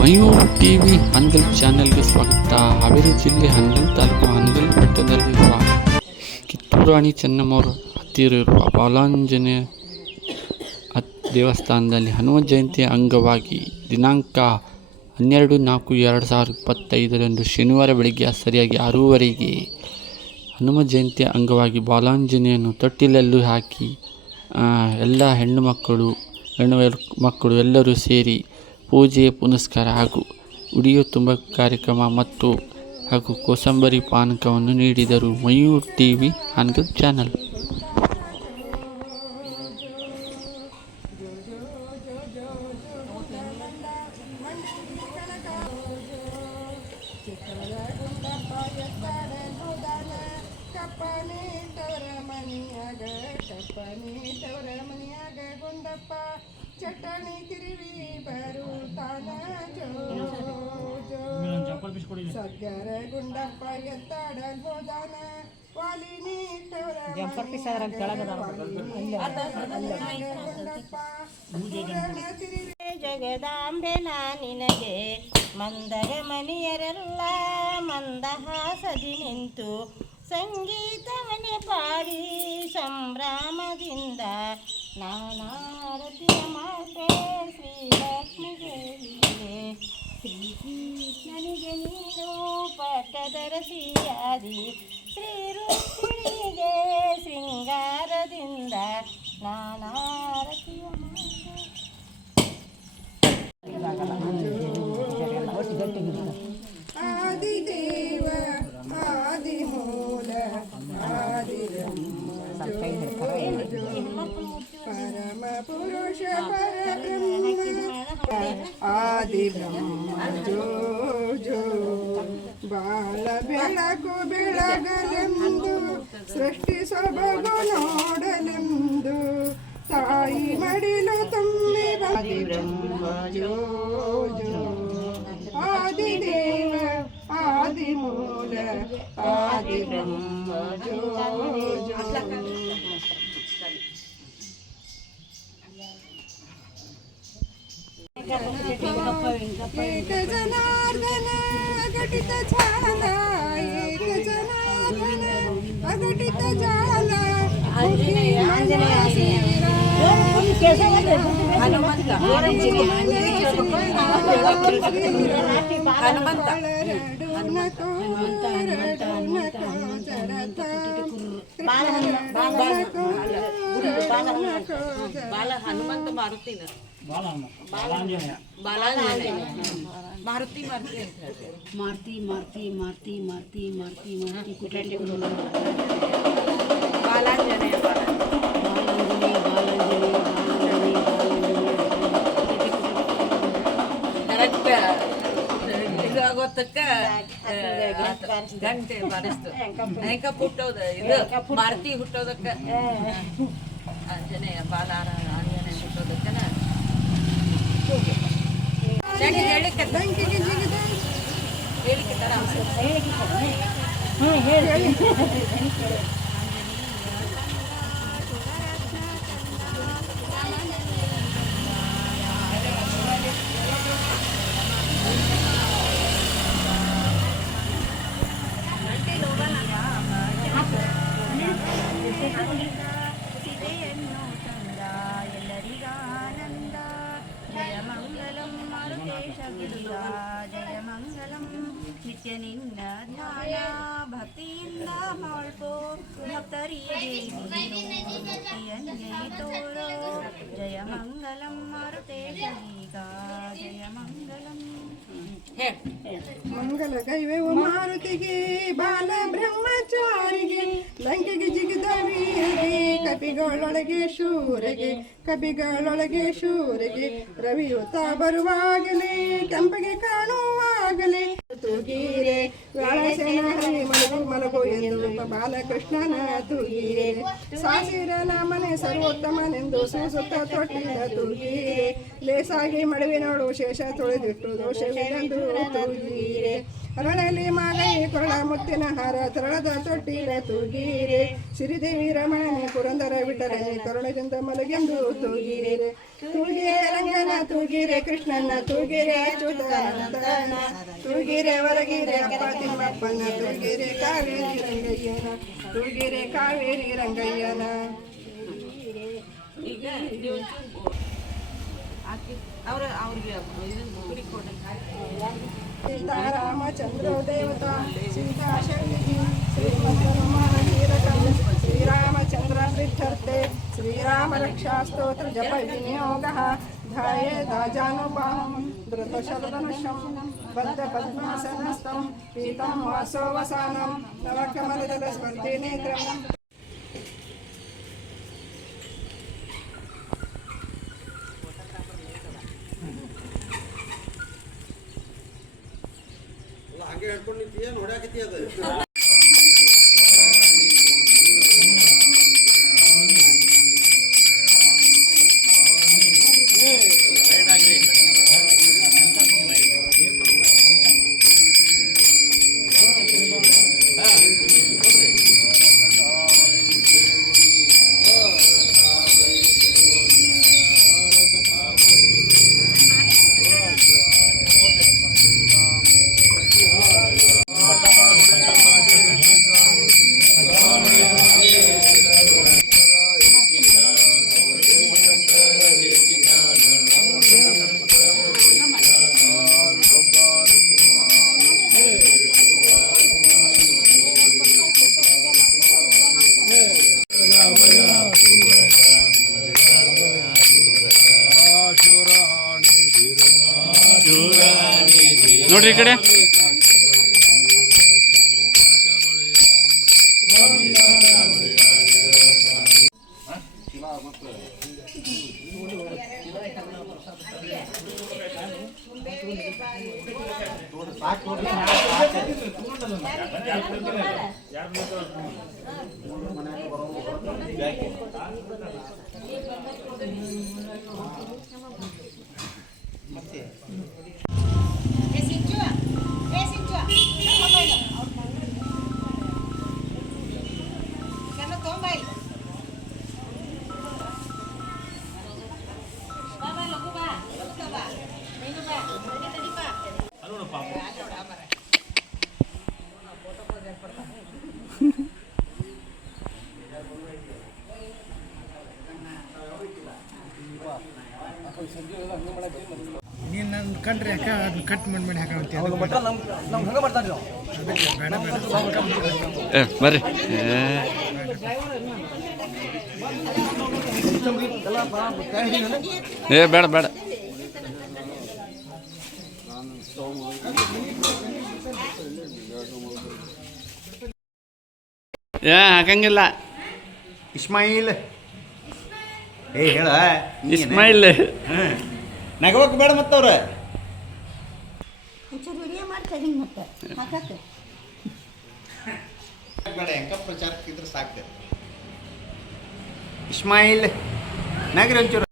Mayur TV Hangal ಚಾನೆಲ್ಗೆ ಸ್ವಾಗತ. ಹಾವೇರಿ ಜಿಲ್ಲೆ ಹಾನಗಲ್ ತಾಲೂಕು ಹಾನಗಲ್ ಬೆಟ್ಟದಲ್ಲಿರುವ ಕಿತ್ತೂರು ರಾಣಿ ಚೆನ್ನಮ್ಮರ ಹತ್ತಿರ ಇರುವ ಬಾಲಾಂಜನೇಯ ದೇವಸ್ಥಾನದಲ್ಲಿ ಹನುಮ ಜಯಂತಿ ಅಂಗವಾಗಿ ದಿನಾಂಕ 12/4/2025 ಶನಿವಾರ ಬೆಳಗ್ಗೆ ಸರಿಯಾಗಿ 6:30ಗೆ ಹನುಮ ಜಯಂತಿ ಅಂಗವಾಗಿ ಬಾಲಾಂಜನೇಯನ್ನು ತೊಟ್ಟಿಲಲ್ಲಿ ಹಾಕಿ ಎಲ್ಲ ಹೆಣ್ಣು ಮಕ್ಕಳು ಎಲ್ಲರೂ ಸೇರಿ ಪೂಜೆ ಪುನಸ್ಕಾರ ಹಾಗೂ ಉಡಿಯು ತುಂಬ ಕಾರ್ಯಕ್ರಮ ಹಾಗೂ ಕೋಸಂಬರಿ ಪಾನಕವನ್ನು ನೀಡಿದರು. Mayur TV Hangal channel. ಚಟ್ಟಣಿ ತಿರುವಿ ಬರುತ್ತಾನ ಸದ್ಯರ ಗುಂಡಪ್ಪ ಎತ್ತಾಡಲ್ ಹೋದಾನ ವಾಲಿನಿ ಜಗದಾಂಬೆ ನಿನಗೆ ಮಂದರ ಮನಿಯರೆಲ್ಲ ಮಂದಹಾಸದಿ ನಿಂತು ಸಂಗೀತವನ್ನೇ ಪಾಡಿ ಸಂಭ್ರಮದಿಂದ ನಾನಾರತಿಯ ಮಾತೆ ಶ್ರೀಲಕ್ಷ್ಮಿ ದೇವಿಗೆ ಶ್ರೀಕೃಷ್ಣನಿಗೆ ನೀನು ಪಟ್ಟದರಸಿಯಾದಿ ಶ್ರೀ ರುಕ್ಮಿಣಿಗೆ ಶೃಂಗಾರದಿಂದ ನಾನಾರತಿಯ ಆದಿದೇವ ಆದಿಮೂಲ ಪರಮ ಪುರುಷ ಪರಬ್ರಹ್ಮ ಆದಿಬ್ರಹ್ಮ ಜೋ ಜೋ ಬಾಳ ಬೆಳಕು ಬೆಳಗಲೆಂದು ಸೃಷ್ಟಿ ಸೊಬಗು ನೋಡಲೆಂದು ತಾಯಿ ಮಡಿಲು ತುಂಬಿ ಆದಿಬ್ರಹ್ಮ ಜೋ ಜೋ ಆದಿದೇವ ಆದಿಮೂಲ ಆದಿಬ್ರಹ್ಮ ಜೋ ಜೋ ಏಕ ಜನಾರ್ದನ ಅಘಟಿತ ಜಾಲ ಏಕ ಜನಾರ್ದನ ಅಘಟಿತ ಜಾಲ ಹನುಮಂತ ಮಾರುತಿನ ಮಾರುತಿ ಬಾಲಾಂಜನೇಯ ಗೊತ್ತಕ್ಕ ಗಂಟೆ ಬಾರಿಸ್ತು ಹೆಂಕ ಹುಟ್ಟೋದು ಇದು ಮಾರುತಿ ಹುಟ್ಟೋದಕ್ಕ ಆಂಜನೇಯ ಆಂಜನೇಯ ಹುಟ್ಟೋದಕ್ಕನ ಹೇಳಿಕೆ ಎಲ್ಲರಿಗಾನಂದ ಜಯ ಮಂಗಲಂ ಮಾರುತೇಶ ಗಿರಿಯ ಜಯ ಮಂಗಲಂ ನಿತ್ಯ ನಿನ್ನ ಧ್ಯಾನ ಭಕ್ತಿಯಿಂದ ಮಾಡ್ಕೋ ಭಕ್ತರಿಗೆ ಭಕ್ತಿಯನ್ನೇ ತೋರೋ ಜಯ ಮಂಗಲಂ ಮಾರುತೇಶ ಗೀತ ಜಯ ಮಂಗಲಂ ಮಂಗಲ ಕೈವೆವು ಮಾರುತಿಗೆ ಬಾಲ ಬ್ರಹ್ಮಚಾರಿಗೆ ಲಂಕೆಗೆ ಜಿಗಿದ ವೀರಗೆ ಕಪಿಗಳೊಳಗೆ ಶೂರಿಗೆ ರವಿಯುತ ಬರುವಾಗಲೇ ಕೆಂಪಗೆ ಕಾಣುವಾಗಲೇ ತೂಗೀರೆ ಮಲಗು ಎಂದು ಬಾಲಕೃಷ್ಣನ ತೂಗೀರೆ ಸಾಸಿರನ ಮನೆ ಸರ್ವೋತ್ತಮನೆಂದು ಸುಸುತ್ತ ತೊಟ್ಟಿದ ತೂಗೀರೆ ಲೇಸಾಗಿ ಮಡವೆ ನೋಡು ಶೇಷ ತೊಳೆದಿಟ್ಟು ದೋಷವಿದಂದು ತೂಗೀರೆ ಅರಳಲಿ ಮಾಗೈ ಕೊರಳ ಮುತ್ತಿನ ಹಾರ ತರಳದ ತೊಟ್ಟಿಲೆ ತೂಗಿರೆ ಸಿರಿದೇವಿ ರಮಣನೆ ಪುರಂದರ ವಿಠಲನೆ ಕರುಣದಿಂದ ಮಲಗೆಂದು ತೂಗಿರೆ ತೂಗಿರೆ ರಂಗನ ತೂಗಿರೆ ಕೃಷ್ಣನ ತೂಗಿರೆ ಅಚ್ಯುತಾನಂದನ ತೂಗಿರೆ ಹೊರಗಿರೆ ಅಪ್ಪ ತಿಮ್ಮಪ್ಪನ ತೂಗಿರೆ ಕಾವೇರಿ ರಂಗಯ್ಯನ ತೂಗಿರೆ ಕಾವೇರಿ ರಂಗಯ್ಯನ. ಈಗ ನೀವು ಅವ್ರಿಗೆ ಗುಡಿ ಕೊಡಿ. ಸೀತಾರಾಮಚಂದ್ರೋ ದೇವತಾ ಸೀತಾಶಕ್ತಿ ಶ್ರೀಮಂತನುಮಾನೀರಕಂ ಶ್ರೀರಾಮಚಂದ್ರ ಪ್ರೀತ್ಯರ್ಥೆ ಶ್ರೀರಾಮ ರಕ್ಷಾ ಸ್ತೋತ್ರ ಜಪ ವಿನಿಯೋಗ ಧ್ಯಾಯೇದಾಜಾನುಬಾಹಂ ಧೃತಶರದನಶಂ ಬದ್ಧ ಪದ್ಮಾಸನಸ್ಥಂ ಪೀತಂ ವಾಸೋವಸಾನಂ ನವಕಮಲದಲ ಸ್ಪರ್ಧೆ ನೇತ್ರಂ. ಹಂಗೆ ಹೇಳ್ಕೊಂಡು ನಿಂತೀಯ ನೋಡಾಕತ್ತಿ ಅದು. ನೋಡ್ರಿ ಈ ಕಡೆ. ನೀನು ನನ್ನ ಕಂಡ್ರೆ ಯಾಕೆ ಅದನ್ನ ಕಟ್ ಮಾಡಿ ಹಾಕಂತ ಬರ್ರಿ. ಬೇಡ ಬೇಡ. ಹಾಕಂಗಿಲ್ಲ. ಇಸ್ಮಾಯಿಲ್ ಹೇಳ ಇಸ್ಮಾಯಿಲ್ ನಗವಕ್ಕೆ ಬೇಡ ಮತ್ತವ್ರ ಬೇಡ ಹೆಂಗ ಪ್ರಚಾರಕ್ಕಿದ್ರೆ ಸಾಕು. ಇಸ್ಮಾಯಿಲ್ ನಗರಿ ಒಂಚೂರು